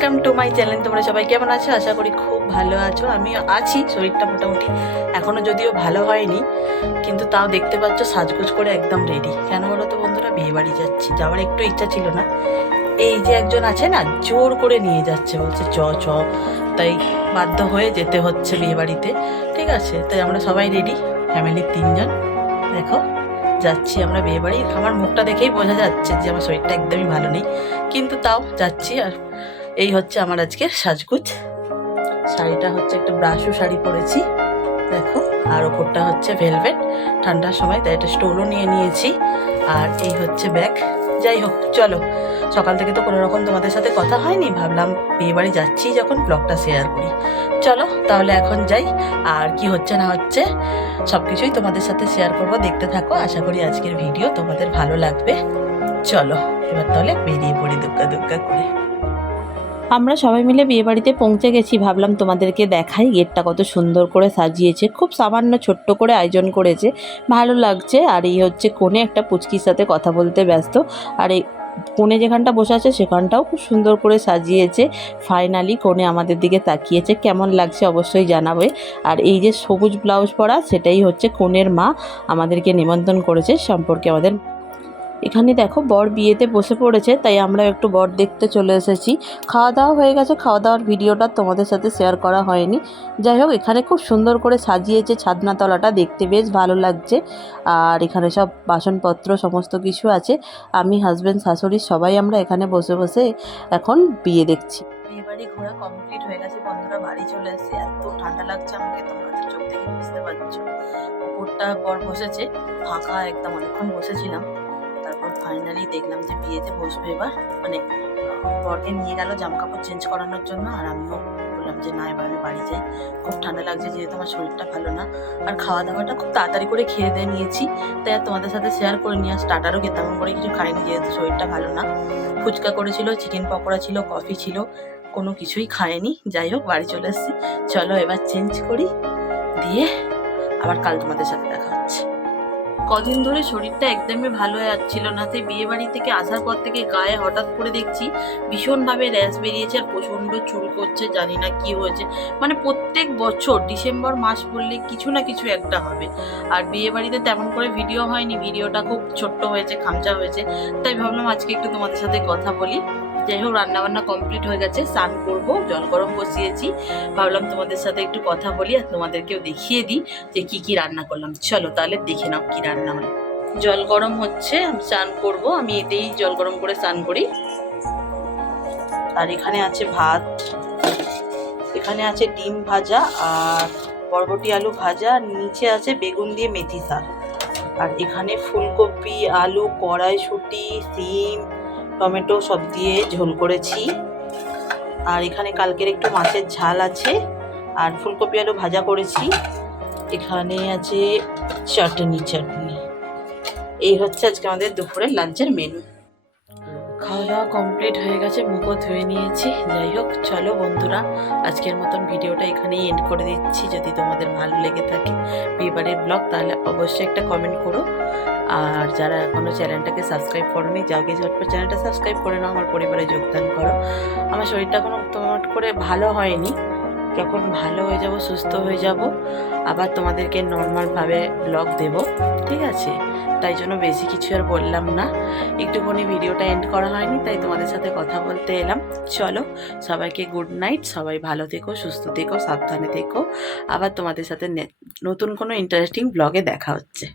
Welcome to my channel. তোমরা সবাই কেমন আছো? আশা করি খুব ভালো আছো। আমি আছি, শরীরটা মোটামুটি এখনও যদিও ভালো হয়নি, কিন্তু তাও দেখতে পাচ্ছ সাজগোজ করে একদম রেডি। কেন বলো তো বন্ধুরা, বিয়ে বাড়ি যাচ্ছি। যাওয়ার একটু ইচ্ছা ছিল না, এই যে একজন আছে না, জোর করে নিয়ে যাচ্ছে, বলছে চ চ, তাই বাধ্য হয়ে যেতে হচ্ছে বিয়ে বাড়িতে। ঠিক আছে, তাই আমরা সবাই রেডি, ফ্যামিলির 3 জন। দেখো যাচ্ছি আমরা বিয়ে বাড়ি। আমার মুখটা দেখেই বোঝা যাচ্ছে যে আমার শরীরটা একদমই ভালো নেই, কিন্তু তাও যাচ্ছি। আর এই হচ্ছে আমার আজকের সাজগুজ। শাড়িটা হচ্ছে একটা ব্রাশও শাড়ি পরেছি, দেখো। আর ওপরটা হচ্ছে ভেলভেট, ঠান্ডার সময় তাই একটা স্টোলও নিয়ে নিয়েছি। আর এই হচ্ছে ব্যাগ। যাই হোক, চলো, সকাল থেকে তো কোনো রকম তোমাদের সাথে কথা হয়নি, ভাবলাম বিয়ে বাড়ি যাচ্ছি যখন ব্লগটা শেয়ার করি। চলো তাহলে এখন যাই, আর কি হচ্ছে না হচ্ছে সব কিছুই তোমাদের সাথে শেয়ার করব, দেখতে থাকো। আশা করি আজকের ভিডিও তোমাদের ভালো লাগবে। চলো এবার তাহলে বেরিয়ে পড়ি দুগ্গা দুগ্গা করে। আমরা সবাই মিলে বিয়েবাড়িতে পৌঁছে গেছি। ভাবলাম তোমাদেরকে দেখাই গেটটা কত সুন্দর করে সাজিয়েছে, খুব সামান্য ছোট্ট করে আয়োজন করেছে, ভালো লাগছে। আর এই হচ্ছে কোণে একটা পুচকির সাথে কথা বলতে ব্যস্ত। আর এই কোণে যেখানটা বসে আছে সেখানটাও খুব সুন্দর করে সাজিয়েছে। ফাইনালি কোণে আমাদের দিকে তাকিয়েছে, কেমন লাগছে অবশ্যই জানাবে। আর এই যে সবুজ ব্লাউজ পরা, সেটাই হচ্ছে কোণের মা আমাদেরকে নিমন্ত্রণ করেছে সম্পর্কে আমাদের। এখানে দেখো বর বিয়েতে বসে পড়েছে, তাই আমরা একটু বর দেখতে চলে এসেছি। খাওয়া দাওয়া হয়ে গেছে, খাওয়া দাওয়ার ভিডিওটা তোমাদের সাথে শেয়ার করা হয়নি। যাই হোক, এখানে খুব সুন্দর করে সাজিয়েছে ছাদনাতলাটা, দেখতে বেশ ভালো লাগছে। আর এখানে সব বাসনপত্র সমস্ত কিছু আছে। আমি, হাজব্যান্ড, শাশুড়ি সবাই আমরা এখানে বসে বসে এখন বিয়ে দেখছি। বিয়ে বাড়ি ঘোরা কমপ্লিট হয়ে গেছে বন্ধুরা, বাড়ি চলে এসেছি। এত ঠান্ডা লাগছে আমাকে, তোমাদের চোখ থেকে বুঝতে পারছো। উপরটা বর বসেছে, ফাঁকা একদম, অনেকক্ষণ বসেছিলাম। তারপর ফাইনালি দেখলাম যে বিয়েতে বসবে এবার, মানে বরকে নিয়ে গেল জামা কাপড় চেঞ্জ করানোর জন্য। আর আমিও বললাম যে না, এবার আমি বাড়ি যাই, খুব ঠান্ডা লাগছে, যেহেতু আমার শরীরটা ভালো না। আর খাওয়া দাওয়াটা খুব তাড়াতাড়ি করে খেয়ে দিয়ে নিয়েছি, তাই আর তোমাদের সাথে শেয়ার করে নিয়ে। আর স্টার্টারও তেমন করে কিছু খাইনি, যেহেতু শরীরটা ভালো না। ফুচকা করেছিল, চিকেন পকোড়া ছিল, কফি ছিল, কোনো কিছুই খায়নি। যাই হোক, বাড়ি চলে এসেছি। চলো এবার চেঞ্জ করি, দিয়ে আবার কাল তোমাদের সাথে দেখা হচ্ছে। কদিন ধরে শরীরটা একদমই ভালো যাচ্ছিল না, তাই বিয়ে বাড়ি থেকে আসার পর থেকে গায়ে হঠাৎ করে দেখছি ভীষণভাবে র্যাশ বেরিয়েছে, আর প্রচণ্ড চুল করছে, জানি না কি হয়েছে। মানে প্রত্যেক বছর ডিসেম্বর মাস পড়লে কিছু না কিছু একটা হবে। আর বিয়ে বাড়িতে তেমন করে ভিডিও হয়নি, ভিডিওটা খুব ছোট্ট হয়েছে, খামচা হয়েছে, তাই ভাবলাম আজকে একটু তোমাদের সাথে কথা বলি। যাই হোক, রান্নাবান্না কমপ্লিট হয়ে গেছে, স্নান করবো, জল গরম বসিয়েছি। ভাবলাম তোমাদের সাথে একটু কথা বলি আর তোমাদেরকেও দেখিয়ে দিই যে কি কি রান্না করলাম। চলো তাহলে দেখে নাও কি রান্না হলো। জল গরম হচ্ছে, আমি স্নান করবো, আমি এতেই জল গরম করে স্নান করি। আর এখানে আছে ভাত, এখানে আছে ডিম ভাজা আর বরবটি আলু ভাজা, নিচে আছে বেগুন দিয়ে মেথি শাক। আর এখানে ফুলকপি, আলু, কড়াইশুঁটি, সিম, টমেটো সব দিয়ে ঝোল করেছি। আর এখানে কালকের একটু মাছের ঝাল আছে, আর ফুলকপি আলু ভাজা করেছি। এখানে আছে চাটনি। এই হচ্ছে আজকে আমাদের দুপুরের লাঞ্চের মেনু। খাওয়া দাওয়া কমপ্লিট হয়ে গেছে, মুখও ধুয়ে নিয়েছি। যাই হোক, চলো বন্ধুরা, আজকের মতন ভিডিওটা এখানেই এন্ড করে দিচ্ছি। যদি তোমাদের ভালো লেগে থাকে বিয়েবাড়ির ব্লগ, তাহলে অবশ্যই একটা কমেন্ট করো। আর যারা এখনও চ্যানেলটাকে সাবস্ক্রাইব করোনি, যাকে ঝটপট চ্যানেলটা সাবস্ক্রাইব করে নাও, আমার পরিবারে যোগদান করো। আমার শরীরটা এখনও তোমার করে ভালো হয়নি, যখন ভালো হয়ে যাব, সুস্থ হয়ে যাব, আবার তোমাদেরকে নর্মালভাবে ব্লগ দেব, ঠিক আছে? তাই জন্য বেশি কিছু আর বললাম না, একটুখানি ভিডিওটা এন্ড করা হয়নি, তাই তোমাদের সাথে কথা বলতে এলাম। চলো, সবাইকে গুড নাইট, সবাই ভালো থেকো, সুস্থ থেকো, সাবধানে থেকো। আবার তোমাদের সাথে নতুন কোনো ইন্টারেস্টিং ব্লগে দেখা হচ্ছে।